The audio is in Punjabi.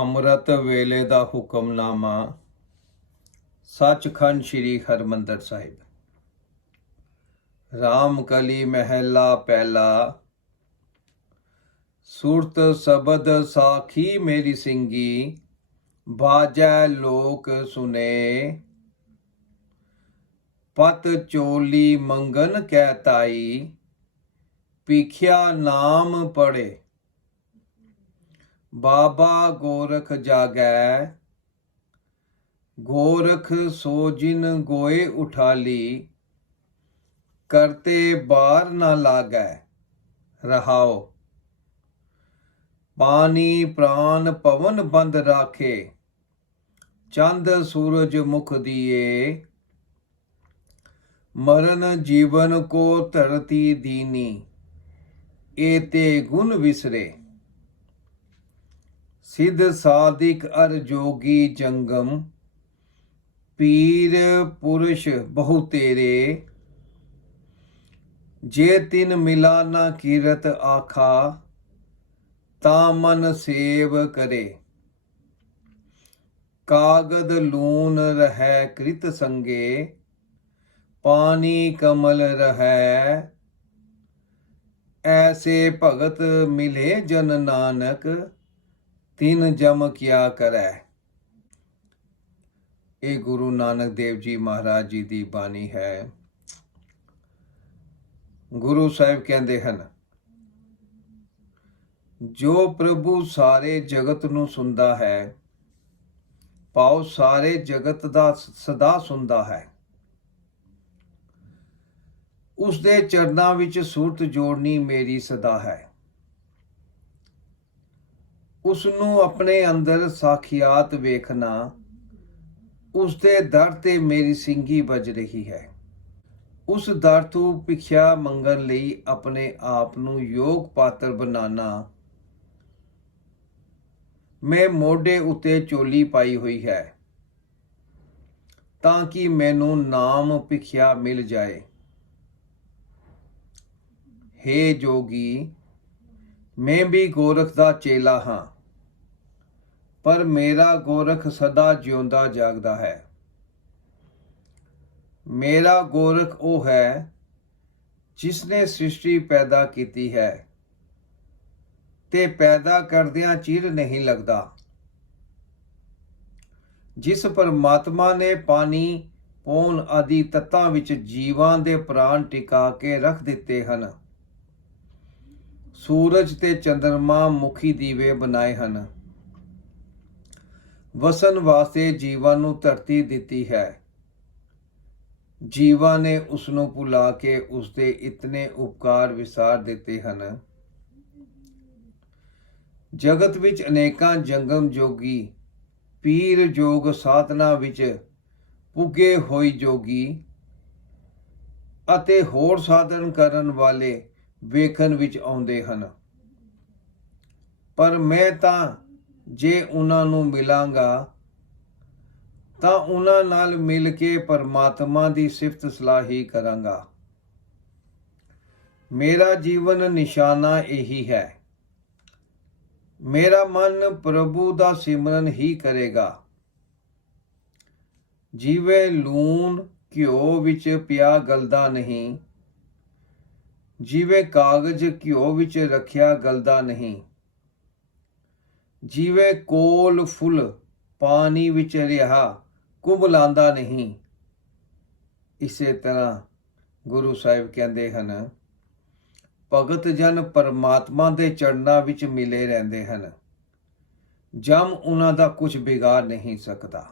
ਅੰਮ੍ਰਿਤ ਵੇਲੇ ਦਾ ਹੁਕਮਨਾਮਾ ਸੱਚਖੰਡ ਸ੍ਰੀ ਹਰਮੰਦਰ ਸਾਹਿਬ। ਰਾਮ ਕਲੀ ਮਹਿਲਾ ਪਹਿਲਾ, ਸੁਰਤ ਸ਼ਬਦ ਸਾਖੀ ਮੇਰੀ ਸਿੰਘੀ ਬਾਜੈ ਲੋਕ ਸੁਨੇ। ਪਤ ਚੋਲੀ ਮੰਗਨ ਕਹਿ ਤਾਈ ਪੀਖਿਆ ਨਾਮ ਪੜੇ। ਬਾਬਾ ਗੋਰਖ ਜਾਗੈ, ਗੋਰਖ ਸੋ ਜਿਨ ਗੋਏ ਉਠਾਲੀ, ਕਰਤੇ ਬਾਰ ਨਾ ਲਾਗੈ, ਰਹਾਓ। ਪਾਣੀ ਪ੍ਰਾਨ ਪਵਨ ਬੰਦ ਰਾਖੇ, ਚੰਦ ਸੂਰਜ ਮੁਖ ਦੀਏ। ਮਰਨ ਜੀਵਨ ਕੋ ਧਰਤੀ ਦੀਨੀ, ਏਤੇ ਗੁਣ ਵਿਸਰੇ। ਸਿੱਧ ਸਾਧਿਕ ਅਰ ਜੋਗੀ ਜੰਗਮ, ਪੀਰ ਪੁਰਸ਼ ਬਹੁ ਤੇਰੇ, ਜੇ ਤਿਨ ਮਿਲਾ ਨਾ ਕੀਰਤ ਆਖਾ, ਤਾ ਮਨ ਸੇਵ ਕਰੇ। ਕਾਗਦ ਲੂਨ ਰਹੈ ਕ੍ਰਿਤ ਸੰਗੇ, ਪਾਣੀ ਕਮਲ ਰਹੈ, ਐਸੇ ਭਗਤ ਮਿਲੇ ਜਨ ਨਾਨਕ। ਤਿੰਨ ਜਮ ਕਿਆ ਕਰੈ? ਇਹ ਗੁਰੂ ਨਾਨਕ ਦੇਵ ਜੀ ਮਹਾਰਾਜ ਜੀ ਦੀ ਬਾਣੀ ਹੈ। ਗੁਰੂ ਸਾਹਿਬ ਕਹਿੰਦੇ ਹਨ, ਜੋ ਪ੍ਰਭੂ ਸਾਰੇ ਜਗਤ ਨੂੰ ਸੁਣਦਾ ਹੈ ਪਾਉ ਸਾਰੇ ਜਗਤ ਦਾ ਸਦਾ ਸੁਣਦਾ ਹੈ। ਉਸ ਦੇ ਚਰਨਾਂ ਵਿੱਚ ਸੂਰਤ ਜੋੜਨੀ ਮੇਰੀ ਸਦਾ ਹੈ। ਉਸ ਨੂੰ ਆਪਣੇ ਅੰਦਰ ਸਾਖਿਆਤ ਵੇਖਣਾ ਉਸ ਦੇ ਦਰ ਤੇ ਮੇਰੀ ਸਿੰਗੀ ਵੱਜ ਰਹੀ ਹੈ। ਉਸ ਦਰ ਤੋਂ ਭਿਖਿਆ ਮੰਗਣ ਲਈ ਆਪਣੇ ਆਪ ਨੂੰ ਯੋਗ ਪਾਤਰ ਬਣਾਣਾ ਮੈਂ ਮੋਢੇ ਉਤੇ ਚੋਲੀ ਪਾਈ ਹੋਈ ਹੈ, ਤਾਂ ਕਿ ਮੈਨੂੰ ਨਾਮ ਭਿਖਿਆ ਮਿਲ ਜਾਏ। ਹੇ ਜੋਗੀ, ਮੈਂ ਵੀ ਗੋਰਖ ਦਾ ਚੇਲਾ ਹਾਂ। ਪਰ ਮੇਰਾ ਗੋਰਖ ਸਦਾ ਜਿਉਂਦਾ ਜਾਗਦਾ ਹੈ। ਮੇਰਾ ਗੋਰਖ ਉਹ ਹੈ ਜਿਸ ਨੇ ਸ੍ਰਿਸ਼ਟੀ ਪੈਦਾ ਕੀਤੀ ਹੈ ਤੇ ਪੈਦਾ ਕਰਦਿਆਂ ਚਿਰ ਨਹੀਂ ਲੱਗਦਾ। ਜਿਸ ਪਰਮਾਤਮਾ ਨੇ ਪਾਣੀ, ਪੌਣ ਆਦਿ ਤੱਤਾਂ ਵਿੱਚ ਜੀਵਾਂ ਦੇ ਪ੍ਰਾਣ ਟਿਕਾ ਕੇ ਰੱਖ ਦਿੱਤੇ ਹਨ, ਸੂਰਜ ਤੇ ਚੰ드ਰਮਾ ਮੁਖੀ ਦੀਵੇ ਬਣਾਏ ਹਨ। ਵਸਣ ਵਾਸਤੇ ਜੀਵਾਂ ਨੂੰ ਧਰਤੀ ਦਿੱਤੀ ਹੈ। ਜੀਵਾਂ ਨੇ ਉਸ ਨੂੰ ਭੁਲਾ ਕੇ ਉਸ ਦੇ ਇਤਨੇ ਉਪਕਾਰ ਵਿਸਾਰ ਦਿੱਤੇ ਹਨ। ਜਗਤ ਵਿੱਚ ਅਨੇਕਾਂ ਜੰਗਮ ਜੋਗੀ, ਪੀਰ ਜੋਗ ਸਾਧਨਾ ਵਿੱਚ ਪੁੱਗੇ ਹੋਈ ਜੋਗੀ ਅਤੇ ਹੋਰ ਸਾਧਨ ਕਰਨ ਵਾਲੇ ਵੇਖਣ ਵਿੱਚ ਆਉਂਦੇ ਹਨ। ਪਰ ਮੈਂ ਤਾਂ ਜੇ ਉਹਨਾਂ ਨੂੰ ਮਿਲਾਂਗਾ, ਤਾਂ ਉਹਨਾਂ ਨਾਲ ਮਿਲ ਕੇ ਪਰਮਾਤਮਾ ਦੀ ਸਿਫਤ ਸਲਾਹ ਹੀ ਕਰਾਂਗਾ। ਮੇਰਾ ਜੀਵਨ ਨਿਸ਼ਾਨਾ ਇਹੀ ਹੈ। ਮੇਰਾ ਮਨ ਪ੍ਰਭੂ ਦਾ ਸਿਮਰਨ ਹੀ ਕਰੇਗਾ। ਜਿਵੇਂ ਲੂਣ ਘਿਓ ਵਿੱਚ ਪਿਆ ਗਲਦਾ ਨਹੀਂ। ਜਿਵੇਂ ਕਾਗਜ਼ ਘਿਓ ਵਿੱਚ ਰੱਖਿਆ ਗਲਦਾ ਨਹੀਂ। ਜਿਵੇਂ ਕੋਲ ਫੁੱਲ, ਪਾਣੀ ਵਿੱਚ ਰਿਹਾ ਕੁਬਲਾਂਦਾ ਨਹੀਂ। ਇਸੇ ਤਰ੍ਹਾਂ ਗੁਰੂ ਸਾਹਿਬ ਕਹਿੰਦੇ ਹਨ, ਭਗਤ ਜਨ ਪਰਮਾਤਮਾ ਦੇ ਚਰਨਾਂ ਵਿੱਚ ਮਿਲੇ ਰਹਿੰਦੇ ਹਨ। ਜਮ ਉਹਨਾਂ ਦਾ ਕੁਝ ਬਿਗਾੜ ਨਹੀਂ ਸਕਦਾ।